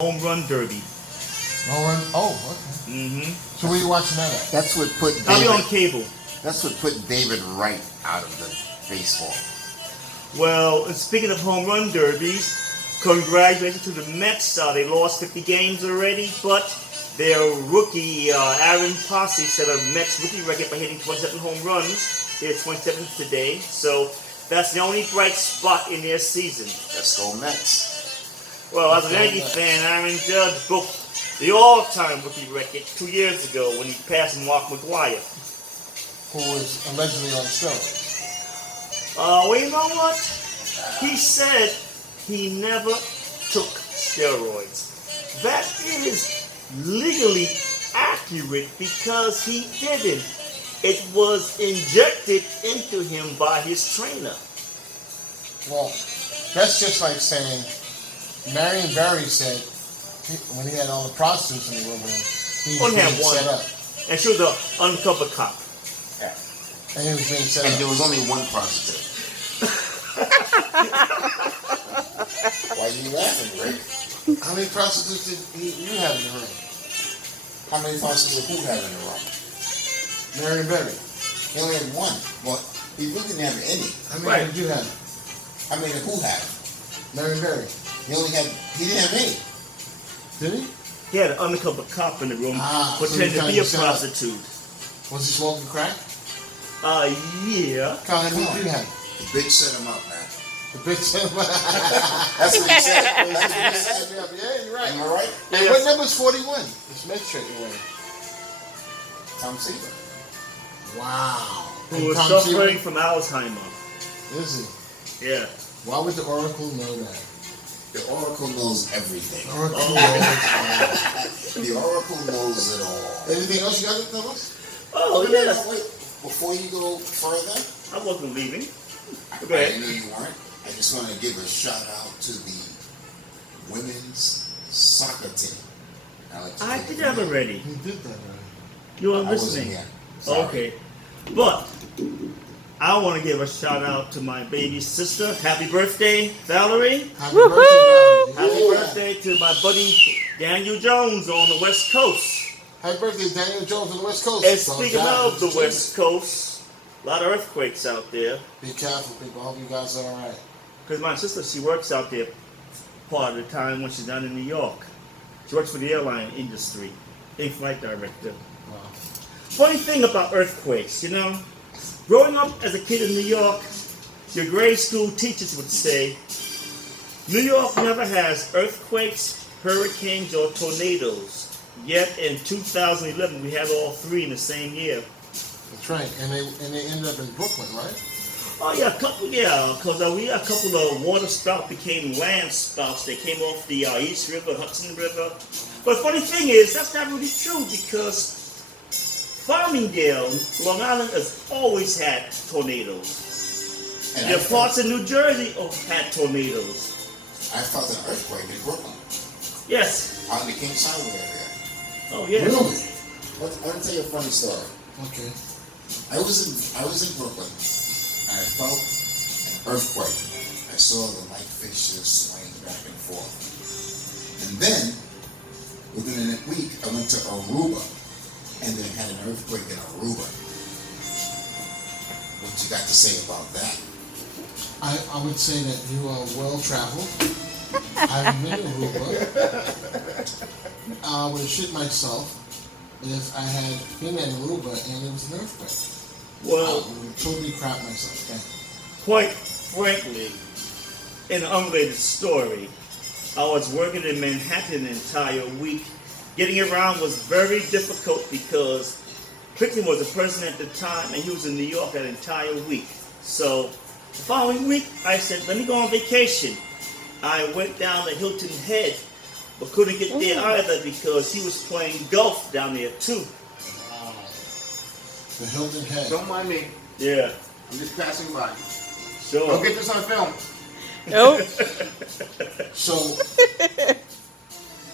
Home Run Derby. Oh, okay. Mm-hmm. So where you watching that at? That's what put I'll be on David, cable. that's what put David Wright out of the baseball. Well, speaking of home run derbies, congratulations to the Mets. They lost 50 games already, but their rookie, Aaron Posse, set a Mets rookie record by hitting 27 home runs. They're 27th today, so that's the only bright spot in their season. Let's go Mets. Well, as a Yankee fan, Aaron Judge broke the all-time rookie record 2 years ago when he passed Mark McGwire. Who was allegedly on steroids. Well, you know what? He said he never took steroids. That is legally accurate because he didn't. It was injected into him by his trainer. Well, that's just like saying Marion Barry said when he had all the prostitutes in the room with him, he was Only being had one. set up. And she was an undercover cop. Yeah. And he was being set And up. there was only one prostitute. Why are you laughing, Rick? How many prostitutes did you have in the room? How many prostitutes did who have in the room? Marion Barry. He only had one. Well, he really didn't have any. How many Right. did you have? How many did who have? Marion Barry. He didn't have any. Did he? He had an undercover cop in the room So pretending he to be a set up. prostitute. Was he smoking crack? Yeah. Carl, how many did you have? The bitch set him up, man. The bitch said, That's what he said. That's what he said. yeah, you're right. Am I right? Hey, what number's 41? The Smith shirt you're wearing. Tom Seaver. Wow. Who And was Tom suffering Seaver? from Alzheimer. Is he? Yeah. Why would the Oracle know that? The Oracle knows everything. The Oracle knows The Oracle knows it all. Anything else you got to tell us? Oh, Wait, yes. wait, before you go further, I wasn't leaving. I Go ahead. knew you weren't. I just want to give a shout out to the women's soccer team. I did that already. He did that already. You weren't I wasn't listening. here. Sorry. Okay. But I want to give a shout out to my baby sister. Happy birthday, Valerie. Happy birthday, Happy Valerie. birthday to my buddy Daniel Jones on the West Coast. Happy birthday, Daniel Jones on the West Coast. And So, speaking guys, of the West Coast, a lot of earthquakes out there. Be careful, people. I hope you guys are all right. Because my sister, she works out there part of the time when she's down in New York. She works for the airline industry, in-flight director. Wow. Funny thing about earthquakes, you know, growing up as a kid in New York, your grade school teachers would say, New York never has earthquakes, hurricanes, or tornadoes. Yet in 2011, we had all three in the same year. That's right. And they ended up in Brooklyn, right? Oh yeah, because we had a couple of water spouts became land spouts. They came off the East River, Hudson River. But the funny thing is, that's not really true because Farmingdale, Long Island, has always had tornadoes. And There are parts of New Jersey had tornadoes. I felt an earthquake in Brooklyn, Yes. out in the Kings Highway area. Oh yes. Really? Let me tell you a funny story. Okay. I was in Brooklyn, and I felt an earthquake. I saw the light fixtures swaying back and forth. And then, within a week, I went to Aruba, and they had an earthquake in Aruba. What you got to say about that? I would say that you are well traveled. I've been to Aruba. I would have shit myself if I had been in Aruba and it was an earthquake. I Well, would have totally crap myself. Yeah. quite frankly, in an unrelated story, I was working in Manhattan an entire week. Getting around was very difficult because Clinton was the president at the time and he was in New York that entire week. So the following week, I said, let me go on vacation. I went down to Hilton Head, but couldn't get there either because he was playing golf down there too. Wow. The Hilton Head. Don't mind me. Yeah, I'm just passing by. sure. Don't get this on film. Nope. So,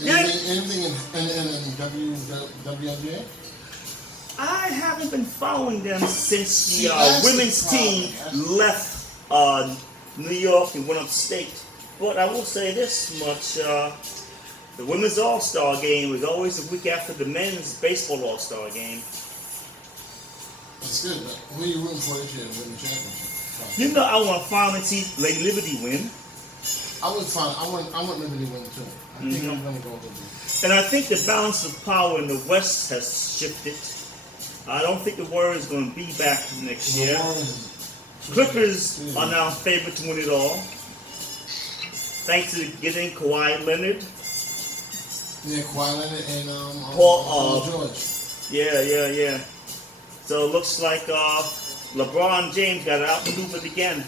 anything in WNBA? I haven't been following them since See, the that's the women's team problem. left New York and went upstate. But I will say this much: The women's All-Star game was always a week after the men's baseball All-Star game. That's good. But who are you rooting for this year to win the championship? You know, I want to finally see Lady Liberty win. I want Liberty to win too. I think I'm going to go with Liberty. And I think the balance of power in the West has shifted. I don't think the Warriors are going to be back next year. Clippers are now favored to win it all. Thanks to getting Kawhi Leonard. Yeah, Kawhi Leonard and Paul George. Yeah. So it looks like LeBron James got outmaneuvered again.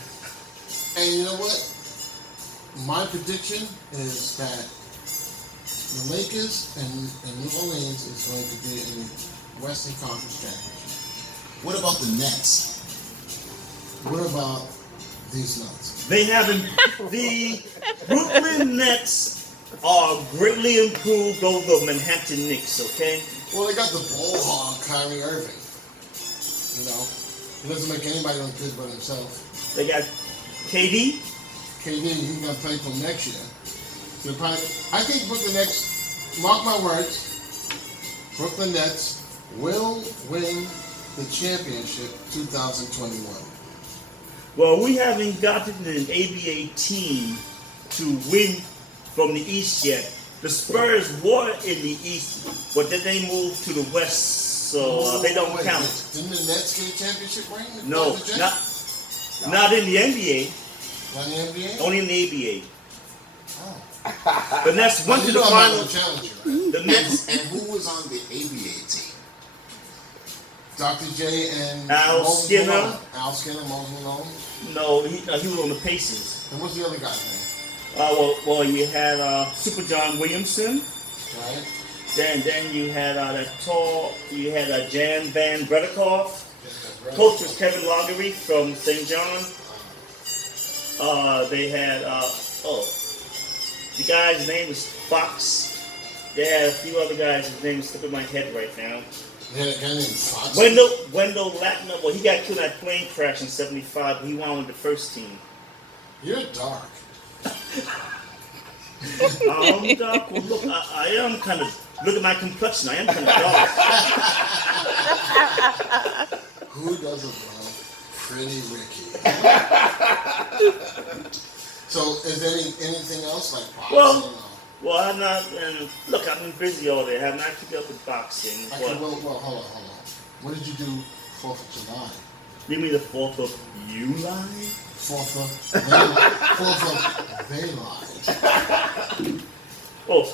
And you know what? My prediction is that the Lakers and New Orleans is going to be in the Western Conference Championship. What about the Nets? What about these nuts? They haven't. The Brooklyn Nets are greatly improved over the Manhattan Knicks. Okay. Well, they got the ball hog Kyrie Irving. You know, he doesn't make anybody look good but himself. They got KD. KD, he's gonna play till next year. So probably, I think Brooklyn Nets. Mark my words. Brooklyn Nets will win the championship 2021. Well, we haven't gotten an ABA team to win from the East yet. The Spurs were in the East, but then they moved to the West, so they don't count. Didn't the Nets get a championship ring? No, not in the NBA. Not in the NBA? Only in the ABA. Oh. The Nets went to the final. The Nets And who was on the ABA team? Dr. J and Al Moses Skinner. Malone. Al Skinner, Moses Malone. No, he was on the Pacers. And what's the other guy's name? Well, you had Super John Williamson. Right? Then you had you had Jan Van Bredekoff. Coach was Kevin Loughery from St. John. They had the guy's name is Fox. They had a few other guys. His name is slipping my head right now. They had a guy named Fox. Wendell Latner. Well, he got killed in that plane crash in '75. But he won with the first team. You're dark. I'm dark. Well, look, I am kind of. Look at my complexion. I am kind of dark. Who doesn't love Pretty Ricky? So, is there anything else like boxing? Well, I'm not. And look, I've been busy all day. I have not kept up with boxing. Well, hold on. What did you do 4th of July? You mean the 4th of July? 4th of they lied. Oh,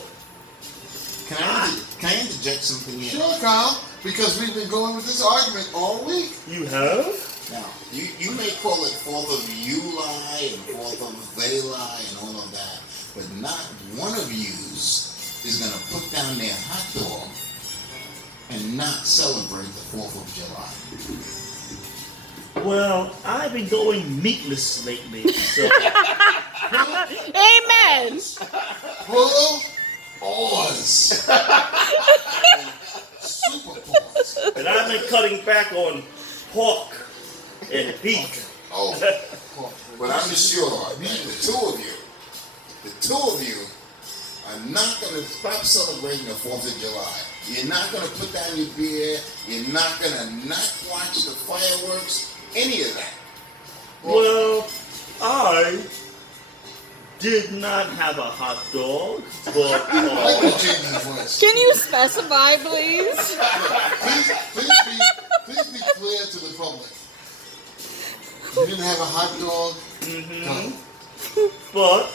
Can I interject something here? Sure, Kyle, because we've been going with this argument all week. you have? Now, you may call it 4th of you lie and 4th of they lie and all of that, but not one of yous is going to put down their hot dog and not celebrate the 4th of July. Well, I've been going meatless lately, so Amen. Full pause. Super pause. and I've been cutting back on pork and beef. Oh, but I'm sure that the two of you are not going to stop celebrating the 4th of July. You're not going to put down your beer. You're not going to not watch the fireworks. Any of that. Well, I did not have a hot dog, but I like to change his voice. Can you specify, please? Please be clear to the public. You didn't have a hot dog? No. but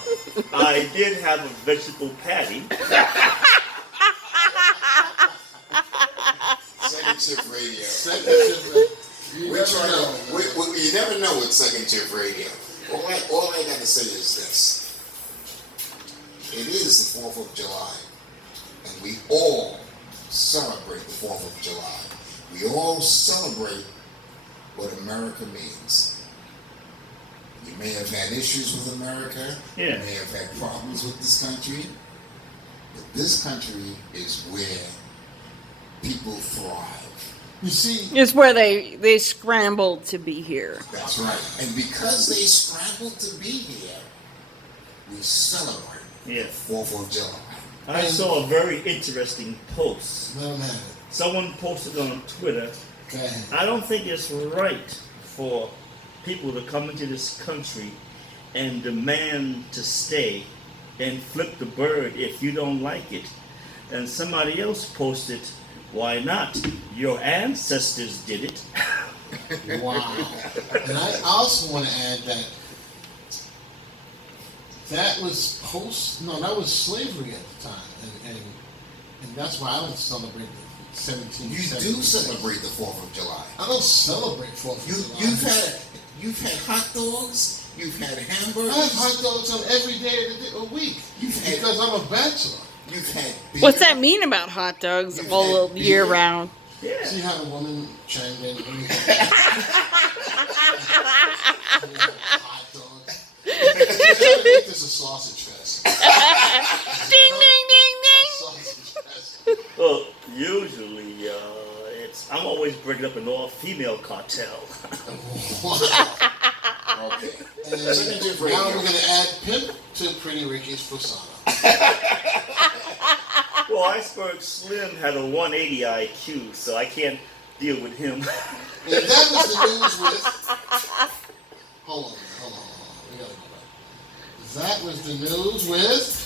I did have a vegetable patty. Second Shift Radio. Second shift. You You never know with Second Shift Radio. All I got to say is this. It is the 4th of July. And we all celebrate the 4th of July. We all celebrate what America means. You may have had issues with America. Yeah. You may have had problems with this country. But this country is where people thrive. You see, It's where they scrambled to be here. That's right. And because they scrambled to be here, we celebrate Yeah. the 4th of July. I saw a very interesting post. Let him have it. Someone posted on Twitter, Go ahead. I don't think it's right for people to come into this country and demand to stay and flip the bird if you don't like it. And somebody else posted, why not? Your ancestors did it. Wow. And I also want to add that was that was slavery at the time. And that's why I don't celebrate the 1770s. You do celebrate the 4th of July. I don't celebrate 4th of July. You've had hot dogs. You've had hamburgers. I have hot dogs on every day of the week because I'm a bachelor. You've had beer. What's that mean about hot dogs You've all had year beer. round? Yeah. See how the woman chimed in? Hot dogs. Let's try to make this a sausage fest. Ding, ding, ding, ding. Sausage fest. Well, usually I'm always bringing up an all-female cartel. Wow. Okay. And Definitive now radio. we're going to add pimp to Pretty Ricky's persona. Well, Iceberg Slim had a 180 IQ, so I can't deal with him. And that was the news with... Hold on. We got to go back. That was the news with...